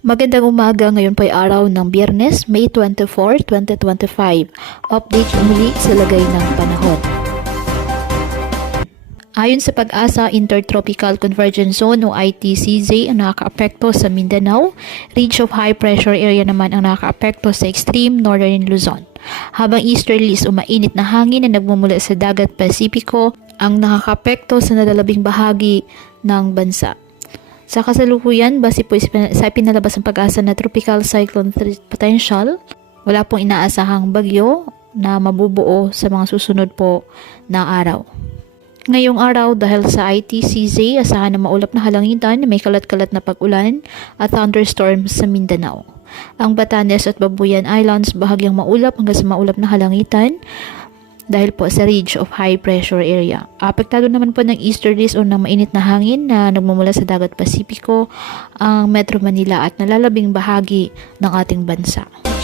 Magandang umaga, ngayon po ay araw ng Biyernes, May 24, 2025. Update muli sa lagay ng panahon. Ayon sa Pag-asa, Intertropical Convergence Zone o ITCZ ang nakakaapekto sa Mindanao, Ridge of High Pressure Area naman ang nakakaapekto sa extreme northern Luzon. Habang easterlies o mainit na hangin na nagmumula sa dagat Pasipiko ang nakakaapekto sa nalalabing bahagi ng bansa. Sa kasalukuyan, base po sa pinalabas ng Pag-asa na Tropical Cyclone Potential, wala pong inaasahang bagyo na mabubuo sa mga susunod po na araw. Ngayong araw, dahil sa ITCZ, asahan na maulap na halangitan, may kalat-kalat na pag-ulan at thunderstorms sa Mindanao. Ang Batanes at Babuyan Islands bahagyang maulap hanggang sa maulap na halangitan dahil po sa ridge of high pressure area. Apektado naman po ng easterlies o ng mainit na hangin na nagmumula sa dagat Pasipiko ang Metro Manila at nalalabing bahagi ng ating bansa.